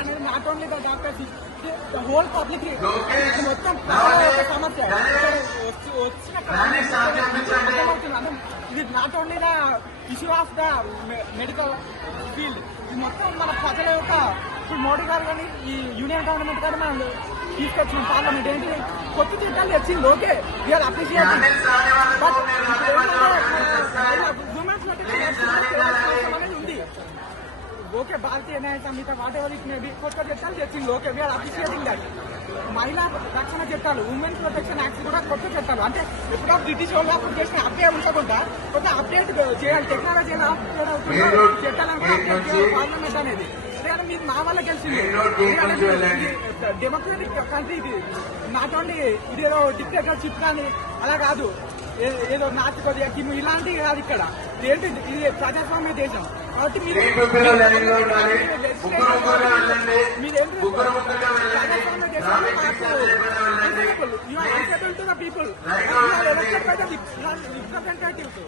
అనేది not only the doctors, the whole public మొత్తం సమస్య. ఇది not only the issue of the medical field, ఇది మొత్తం మన ప్రజల యొక్క. ఇప్పుడు మోడీ గారు కానీ ఈ యూనియన్ గవర్నమెంట్ కానీ మనం తీసుకొచ్చిన పార్లమెంట్ ఏంటి కొత్త చట్టాలు తెచ్చింది. Okay, we are appreciate, but women's అనేది ఉంది. Okay, Bharatiya Nyaya Sanhita whatever it may be కొత్త చట్టాలు తెచ్చింది. Okay, we are appreciating that. మహిళా రక్షణ చట్టాలు, ఉమెన్స్ ప్రొటెక్షన్ యాక్ట్స్ కూడా కొత్త చట్టాలు. అంటే ఎప్పుడో బ్రిటిష్ వాళ్ళు అప్పుడు చేసిన అప్డేట్ ఉంచకుండా కొత్త అప్డేట్ చేయాలి. టెక్నాలజీ చట్టాలను కూడా అప్డేట్ చేయాలి పార్లమెంట్ అనేది. కానీ మీకు మా వల్ల గెలిచింది. డెమోక్రటిక్ కంట్రీ ఇది, నాట్ ఓన్లీ ఇదేదో డిక్టేటర్షిప్ కానీ అలా కాదు, ఏదో నాటి కొద్దిగా కిమ్ ఇలాంటివి కాదు. ఇక్కడ ఏంటి, ఇది ప్రజాస్వామ్య దేశం. కాబట్టి మీరు ప్రజాస్వామ్య దేశం, పీపుల్ రిప్రజెంటేటివ్స్.